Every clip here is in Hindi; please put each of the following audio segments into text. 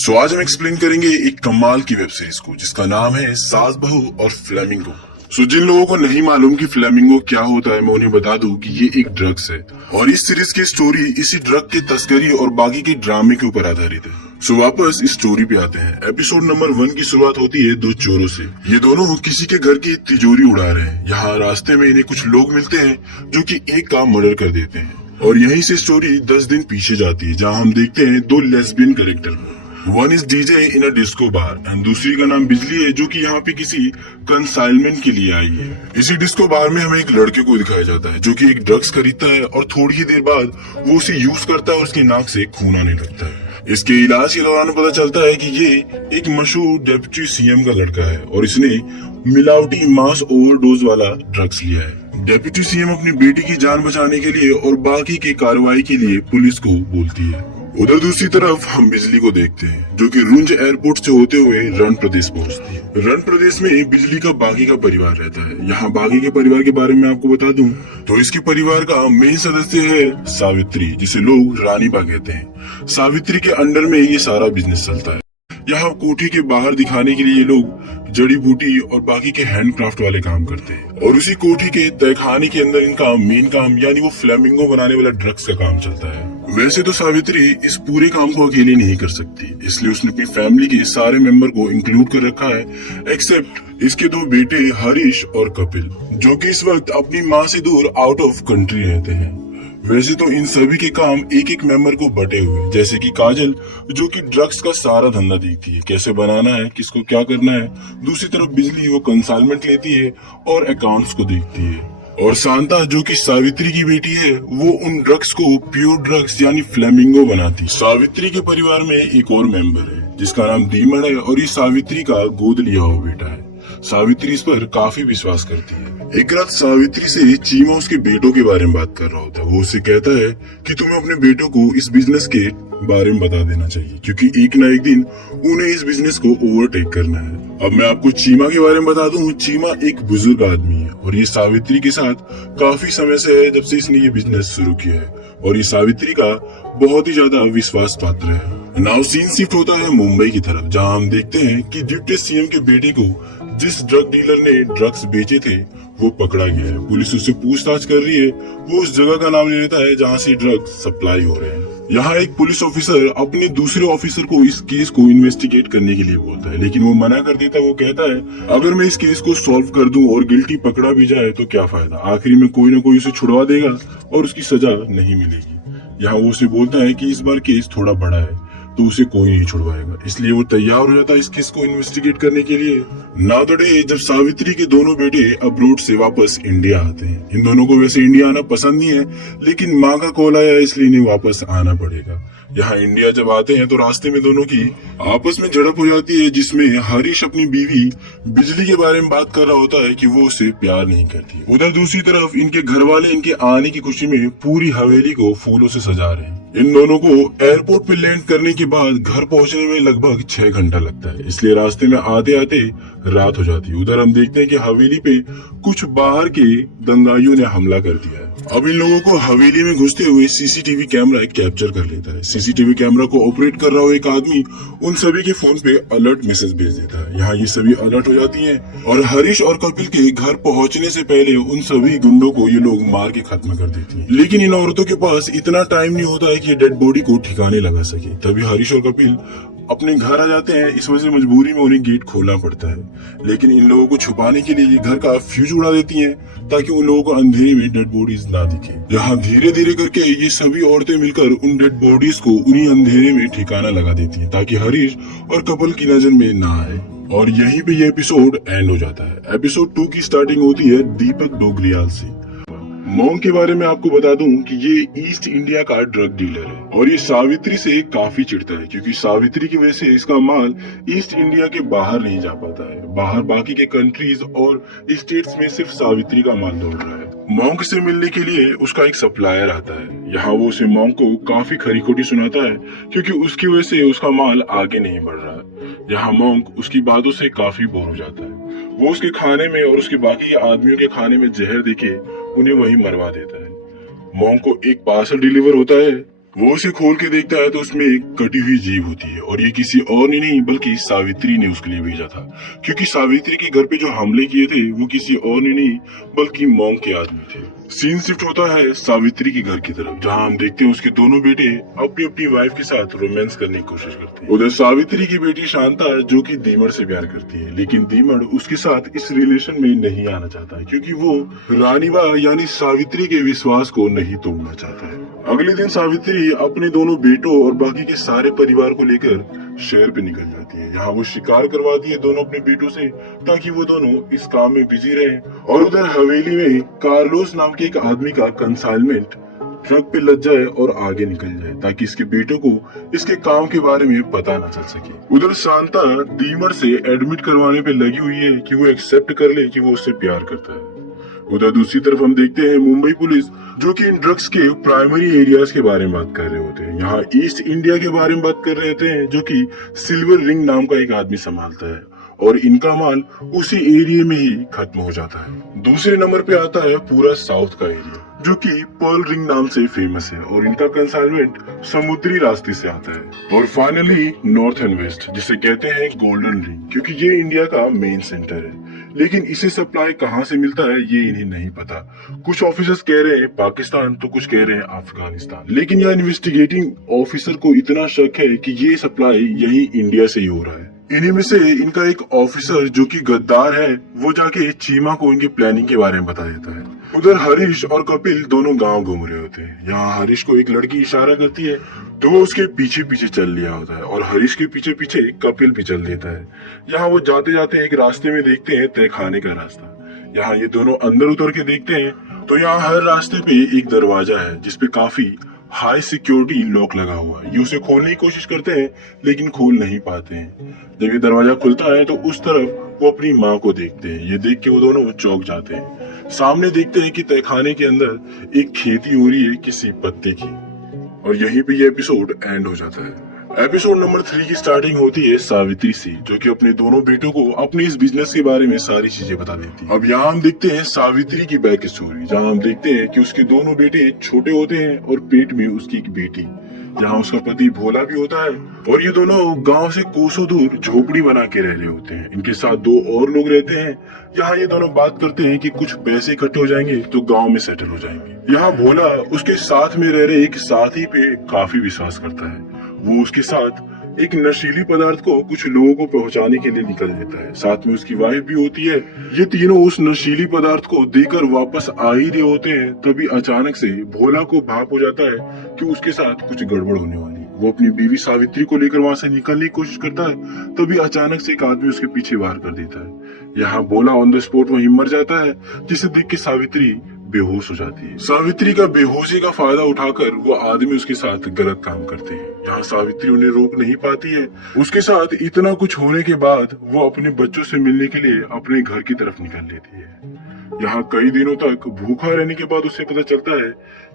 आज हम एक्सप्लेन करेंगे एक कमाल की वेब सीरीज को जिसका नाम है सास बहू और फ्लेमिंगो। जिन लोगों को नहीं मालूम कि फ्लेमिंगो क्या होता है, मैं उन्हें बता दूं कि ये एक ड्रग्स है और इस सीरीज की स्टोरी इसी ड्रग के तस्करी और बाकी के ड्रामे के ऊपर आधारित है। वापस इस स्टोरी पे आते हैं। एपिसोड नंबर 1 की शुरुआत होती है दो चोरों से। ये दोनों किसी के घर की तिजोरी उड़ा रहे हैं। यहाँ रास्ते में इन्हें कुछ लोग मिलते हैं जो कि एक का मर्डर कर देते हैं और यहीं से स्टोरी 10 दिन पीछे जाती है, जहाँ हम देखते हैं दो lesbian character. One is DJ in a disco bar and दूसरी का नाम बिजली है, जो कि यहाँ पे किसी कंसाइनमेंट के लिए आई है। इसी डिस्को बार में हमें एक लड़के को दिखाया जाता है जो कि एक ड्रग्स खरीदता है और थोड़ी ही देर बाद वो उसे यूज करता है और उसकी नाक से खून आने लगता है। इसके इलाज के दौरान पता चलता है कि ये एक मशहूर डेप्यूटी सीएम का लड़का है और इसने मिलावटी मास ओवरडोज वाला ड्रग्स लिया है। डेप्यूटी सीएम अपनी बेटी की जान बचाने के लिए और बाकी की कार्रवाई के लिए पुलिस को बोलती है। उधर दूसरी तरफ हम बिजली को देखते हैं जो कि रुंज एयरपोर्ट से होते हुए रण प्रदेश पहुंचती है। रण प्रदेश में बिजली का बागी का परिवार रहता है। यहाँ बागी के परिवार के बारे में आपको बता दूं तो इसके परिवार का मेन सदस्य है सावित्री, जिसे लोग रानी बा कहते हैं। सावित्री के अंडर में ये सारा बिजनेस चलता है। यहाँ कोठी के बाहर दिखाने के लिए ये लोग जड़ी बूटी और बाकी के हैंडक्राफ्ट वाले काम करते हैं और उसी कोठी के तहखाने के अंदर इनका मेन काम यानी वो फ्लेमिंगो बनाने वाला ड्रग्स का काम चलता है। वैसे तो सावित्री इस पूरे काम को अकेले नहीं कर सकती, इसलिए उसने अपनी फैमिली के सारे मेंबर को इंक्लूड कर रखा है, एक्सेप्ट इसके दो बेटे हरीश और कपिल, जो कि इस वक्त अपनी माँ से दूर आउट ऑफ कंट्री रहते हैं। वैसे तो इन सभी के काम एक एक मेंबर को बटे हुए, जैसे कि काजल जो कि ड्रग्स का सारा धंधा देखती है, कैसे बनाना है, किसको क्या करना है। दूसरी तरफ बिजली वो कंसाइनमेंट लेती है और अकाउंट्स को देखती है। और शांता जो कि सावित्री की बेटी है, वो उन ड्रग्स को प्योर ड्रग्स यानी फ्लेमिंगो बनाती। सावित्री के परिवार में एक और मेंबर है जिसका नाम दीमन है और ये सावित्री का गोद लिया हुआ बेटा है। सावित्री इस पर काफी विश्वास करती है। एक रात सावित्री से चीमा उसके बेटों के बारे में बात कर रहा होता है। वो उसे कहता है कि तुम्हें अपने बेटों को इस बिजनेस के बारे में बता देना चाहिए, क्योंकि एक ना एक दिन उन्हें इस बिजनेस को ओवरटेक करना है। अब मैं आपको चीमा के बारे में बता दूं, चीमा एक बुजुर्ग आदमी है और ये सावित्री के साथ काफी समय से है, जब से इसने ये बिजनेस शुरू किया है और ये सावित्री का बहुत ही ज्यादा विश्वास पात्र है। नाउ सीन शिफ्ट होता है मुंबई की तरफ, जहाँ हम देखते हैं कि डिप्टी सीएम के बेटे को जिस ड्रग डीलर ने ड्रग्स बेचे थे वो पकड़ा गया है। पुलिस उससे पूछताछ कर रही है। वो उस जगह का नाम ले लेता है जहाँ से ड्रग्स सप्लाई हो रहे हैं। यहाँ एक पुलिस ऑफिसर अपने दूसरे ऑफिसर को इस केस को इन्वेस्टिगेट करने के लिए बोलता है, लेकिन वो मना कर देता है। वो कहता है अगर मैं इस केस को सॉल्व कर दूं और गिल्टी पकड़ा भी जाए तो क्या फायदा, आखिरी में कोई ना कोई उसे छुड़वा देगा और उसकी सजा नहीं मिलेगी। यहाँ वो उसे बोलता है कि इस बार केस थोड़ा बड़ा है तो उसे कोई नहीं छुड़वाएगा, इसलिए वो तैयार हो जाता है इस केस को इन्वेस्टिगेट करने के लिए। नाउ द डे जब सावित्री के दोनों बेटे अब्रोड से वापस इंडिया आते हैं। इन दोनों को वैसे इंडिया आना पसंद नहीं है, लेकिन माँ का कॉल आया इसलिए इन्हें वापस आना पड़ेगा। यहाँ इंडिया जब आते हैं तो रास्ते में दोनों की आपस में झड़प हो जाती है, जिसमें हरीश अपनी बीवी बिजली के बारे में बात कर रहा होता है कि वो उसे प्यार नहीं करती। उधर दूसरी तरफ इनके घर वाले इनके आने की खुशी में पूरी हवेली को फूलों से सजा रहे हैं। इन दोनों को एयरपोर्ट पे लैंड करने के बाद घर पहुंचने में लगभग 6 घंटा लगता है, इसलिए रास्ते में आते आते रात हो जाती है। उधर हम देखते हैं कि हवेली पे कुछ बाहर के दंगाइयों ने हमला कर दिया है। अब इन लोगों को हवेली में घुसते हुए सीसीटीवी कैमरा कैप्चर कर लेता है। सीसीटीवी कैमरा को ऑपरेट कर रहा हुआ एक आदमी उन सभी के फोन पे अलर्ट मैसेज भेज देता है। यहाँ ये सभी अलर्ट हो जाती हैं और हरीश और कपिल के घर पहुंचने से पहले उन सभी गुंडों को ये लोग मार के खत्म कर देती हैं। लेकिन इन औरतों के पास इतना टाइम नहीं होता है कि डेड बॉडी को ठिकाने लगा सके। तभी हरीश और कपिल अपने घर आ जाते हैं। इस वजह से मजबूरी में उन्हें गेट खोलना पड़ता है, लेकिन इन लोगों को छुपाने के लिए ये घर का फ्यूज उड़ा देती हैं ताकि उन लोगों को अंधेरे में डेड बॉडीज ना दिखे। यहाँ धीरे धीरे करके ये सभी औरतें मिलकर उन डेड बॉडीज को उन्हीं अंधेरे में ठिकाना लगा देती हैं ताकि हरीश और कपिल की नजर में ना आए। और यहीं पे ये एपिसोड एंड हो जाता है। एपिसोड 2 की स्टार्टिंग होती है दीपक डोगरियाल से। मॉन्ग के बारे में आपको बता दूं कि ये ईस्ट इंडिया का ड्रग डीलर है और ये सावित्री से काफी चिढ़ता है, क्योंकि सावित्री की वजह से इसका माल ईस्ट इंडिया के बाहर नहीं जा पाता है। बाहर बाकी के कंट्रीज और स्टेट्स में सिर्फ सावित्री का माल दौड़ रहा है। मॉन्ग से मिलने के लिए उसका एक सप्लायर आता है। यहाँ वो उसे मॉन्ग को काफी खरी खोटी सुनाता है, क्योंकि उसकी वजह से उसका माल आगे नहीं बढ़ रहा है। यहाँ मॉन्ग उसकी बातों से काफी बोर हो जाता है। वो उसके खाने में और उसके बाकी आदमियों के खाने में जहर देके उन्हें वही मरवा देता है। मॉन्ग को एक पार्सल डिलीवर होता है वो उसे खोल के देखता है तो उसमें एक कटी हुई जीभ होती है और ये किसी और ने नहीं बल्कि सावित्री ने उसके लिए भेजा था, क्योंकि सावित्री के घर पे जो हमले किए थे वो किसी और ने नहीं बल्कि मॉन्ग के आदमी थे। सीन शिफ्ट होता है सावित्री के घर की तरफ, जहां हम देखते हैं उसके दोनों बेटे अपनी अपनी वाइफ के साथ रोमांस करने की कोशिश करते हैं। उधर सावित्री की बेटी शांता जो कि दीमड़ से प्यार करती है, लेकिन दीमड़ उसके साथ इस रिलेशन में नहीं आना चाहता है क्योंकि वो रानीबा यानी सावित्री के विश्वास को नहीं तोड़ना चाहता है। अगले दिन सावित्री अपने दोनों बेटों और बाकी के सारे परिवार को लेकर शहर पे निकल जाती है। यहाँ वो शिकार करवाती है दोनों अपने बेटों से ताकि वो दोनों इस काम में बिजी रहें, और उधर हवेली में कार्लोस नाम के एक आदमी का कंसाइनमेंट ट्रक पे लग जाए और आगे निकल जाए ताकि इसके बेटों को इसके काम के बारे में पता न चल सके। उधर शांता दीमर से एडमिट करवाने पे लगी हुई है कि वो एक्सेप्ट कर ले कि वो उससे प्यार करता है। उधर दूसरी तरफ हम देखते हैं मुंबई पुलिस जो कि इन ड्रग्स के प्राइमरी एरियाज के बारे में बात कर रहे होते हैं। यहाँ ईस्ट इंडिया के बारे में बात कर रहे होते हैं जो कि सिल्वर रिंग नाम का एक आदमी संभालता है, और इनका माल उसी एरिया में ही खत्म हो जाता है। दूसरे नंबर पे आता है पूरा साउथ का एरिया जो कि पर्ल रिंग नाम से फेमस है, और इनका कंसाइनमेंट समुद्री रास्ते से आता है। और फाइनली नॉर्थ एंड वेस्ट जिसे कहते हैं गोल्डन रिंग, क्योंकि ये इंडिया का मेन सेंटर है, लेकिन इसे सप्लाई कहाँ से मिलता है ये इन्हें नहीं पता। कुछ ऑफिसर्स कह रहे हैं पाकिस्तान तो कुछ कह रहे हैं अफगानिस्तान, लेकिन यह इन्वेस्टिगेटिंग ऑफिसर को इतना शक है कि ये सप्लाई यही इंडिया से ही हो रहा है। इन्हीं में से इनका एक ऑफिसर जो कि गद्दार है वो जाके चीमा को इनकी प्लानिंग के बारे में बता देता है। उधर हरीश और कपिल दोनों गांव घूम रहे होते हैं। यहाँ हरीश को एक लड़की इशारा करती है तो वो उसके पीछे पीछे चल लिया होता है, और हरीश के पीछे पीछे कपिल भी चल देता है। यहाँ वो जाते जाते एक रास्ते में देखते हैं तय खाने का रास्ता। यहाँ ये दोनों अंदर उतर के देखते हैं तो यहाँ हर रास्ते पे एक दरवाजा है जिसपे काफी हाई सिक्योरिटी लॉक लगा हुआ है। ये उसे खोलने की कोशिश करते हैं लेकिन खोल नहीं पाते हैं। जब ये दरवाजा खुलता है तो उस तरफ वो अपनी माँ को देखते हैं। ये देख के वो दोनों चौंक जाते हैं। सामने देखते हैं कि तहखाने के अंदर एक खेती हो रही है किसी पत्ते की, और यहीं पे ये एपिसोड एंड हो जाता है। एपिसोड नंबर 3 की स्टार्टिंग होती है सावित्री से, जो कि अपने दोनों बेटों को अपने इस बिजनेस के बारे में सारी चीजें बता देती है। अब यहाँ हम देखते हैं सावित्री की बैक स्टोरी, जहाँ हम देखते हैं कि उसके दोनों बेटे छोटे होते हैं और पेट में उसकी एक बेटी, जहाँ उसका पति भोला भी होता है, और ये दोनों गांव से कोसों दूर झोपड़ी बना के रह रहे होते हैं। इनके साथ 2 और लोग रहते हैं। यहाँ ये दोनों बात करते हैं कि कुछ पैसे इकट्ठे हो जाएंगे तो गांव में सेटल हो जाएंगे। यहाँ भोला उसके साथ में रह रहे एक साथी पे काफी विश्वास करता है। वो उसके साथ एक नशीली पदार्थ को कुछ लोगों को पहुंचाने के लिए निकल जाता है। साथ में उसकी वाइफ भी होती है। ये तीनों उस नशीली पदार्थ को देकर वापस आ ही रहे होते हैं, तभी अचानक से भोला को भाप हो जाता है कि उसके साथ कुछ गड़बड़ होने वाली है। वो अपनी बीवी सावित्री को लेकर वहां से निकलने की कोशिश करता है, तभी अचानक से एक आदमी उसके पीछे वार कर देता है। यहाँ भोला ऑन द स्पॉट वहीं मर जाता है, जिसे देख के सावित्री बेहोश हो जाती है। सावित्री का बेहोशी का फायदा उठाकर वो आदमी उसके साथ गलत काम करते हैं। यहाँ सावित्री उन्हें रोक नहीं पाती है। उसके साथ इतना कुछ होने के बाद वो अपने बच्चों से मिलने के लिए अपने घर की तरफ निकल लेती है। यहाँ कई दिनों तक भूखा रहने के बाद उसे पता चलता है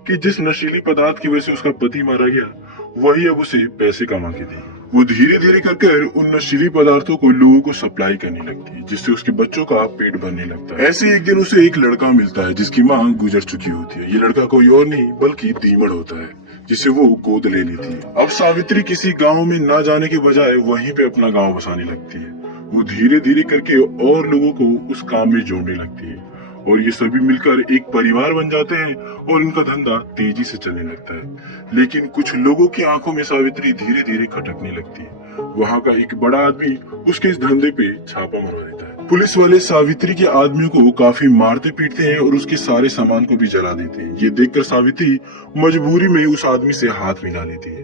कि जिस नशीली पदार्थ की वजह से उसका पति मारा गया वही अब उसे पैसे कमा के देगी। वो धीरे धीरे कर उन नशीली पदार्थों को लोगों को सप्लाई करने लगती है, जिससे उसके बच्चों का पेट भरने लगता है। ऐसे एक दिन उसे एक लड़का मिलता है जिसकी माँ गुजर चुकी होती है। ये लड़का कोई और नहीं बल्कि दीमड़ होता है, जिसे वो गोद ले लेती है। अब सावित्री किसी गांव में ना जाने के बजाय वहीं पे अपना गांव बसाने लगती है। वो धीरे धीरे करके और लोगों को उस काम में जोड़ने लगती है, और ये सभी मिलकर एक परिवार बन जाते हैं और इनका धंधा तेजी से चलने लगता है। लेकिन कुछ लोगों की आंखों में सावित्री धीरे धीरे खटकने लगती है। वहाँ का एक बड़ा आदमी उसके इस धंधे पे छापा मरवा देता है। पुलिस वाले सावित्री के आदमियों को काफी मारते पीटते हैं और उसके सारे सामान को भी जला देते हैं। ये देखकर सावित्री मजबूरी में उस आदमी से हाथ मिला लेती है।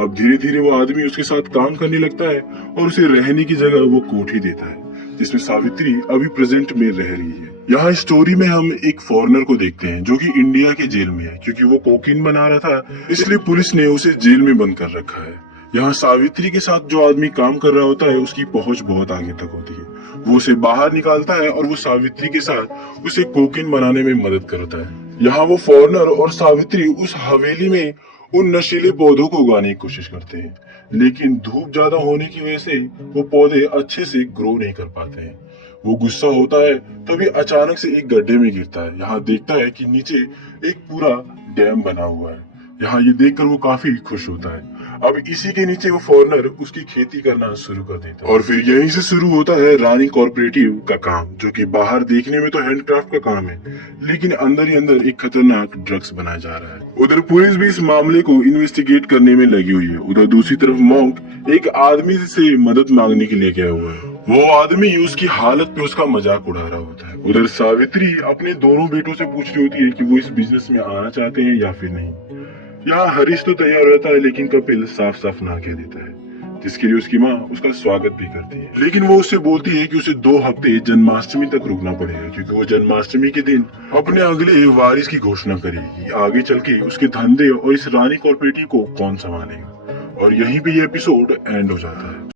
अब धीरे धीरे वो आदमी उसके साथ काम करने लगता है और उसे रहने की जगह वो कोठी देता है, जिसमें सावित्री अभी प्रेजेंट में रह रही है। यहाँ स्टोरी में हम एक फॉरेनर को देखते हैं जो कि इंडिया के जेल में है, क्योंकि वो कोकीन बना रहा था, इसलिए पुलिस ने उसे जेल में बंद कर रखा है। यहाँ सावित्री के साथ जो आदमी काम कर रहा होता है उसकी पहुंच बहुत आगे तक होती है। वो उसे बाहर निकालता है और वो सावित्री के साथ उसे कोकीन बनाने में मदद करता है। यहाँ वो फॉरेनर और सावित्री उस हवेली में उन नशीले पौधों को उगाने की कोशिश करते हैं, लेकिन धूप ज्यादा होने की वजह से वो पौधे अच्छे से ग्रो नहीं कर पाते हैं। वो गुस्सा होता है, तभी अचानक से एक गड्ढे में गिरता है। यहाँ देखता है कि नीचे एक पूरा डैम बना हुआ है। यहाँ ये देखकर वो काफी खुश होता है। अब इसी के नीचे वो फॉरेनर उसकी खेती करना शुरू कर देता है और फिर यहीं से शुरू होता है रानी कॉर्पोरेटिव का काम, जो कि बाहर देखने में तो हैंडक्राफ्ट का काम है, लेकिन अंदर ही अंदर एक खतरनाक ड्रग्स बनाया जा रहा है। उधर पुलिस भी इस मामले को इन्वेस्टिगेट करने में लगी हुई है। उधर दूसरी तरफ मॉन्क एक आदमी से मदद मांगने के लिए गया हुआ है। वो आदमी उसकी हालत पे उसका मजाक उड़ा रहा होता है। उधर सावित्री अपने दोनों बेटों से पूछ रही होती है कि वो इस बिजनेस में आना चाहते हैं या फिर नहीं। यहाँ हरीश तो तैयार रहता है, लेकिन कपिल साफ साफ ना कह देता है, जिसके लिए उसकी माँ उसका स्वागत भी करती है। लेकिन वो उससे बोलती है कि उसे 2 हफ्ते जन्माष्टमी तक रुकना पड़ेगा, क्योंकि वो जन्माष्टमी के दिन अपने अगले वारिस की घोषणा करेगी। आगे चल के उसके धंधे और इस रानी कॉर्पोरेटिव को कौन संभालेगा। और यहीं पे ये एपिसोड एंड हो जाता है।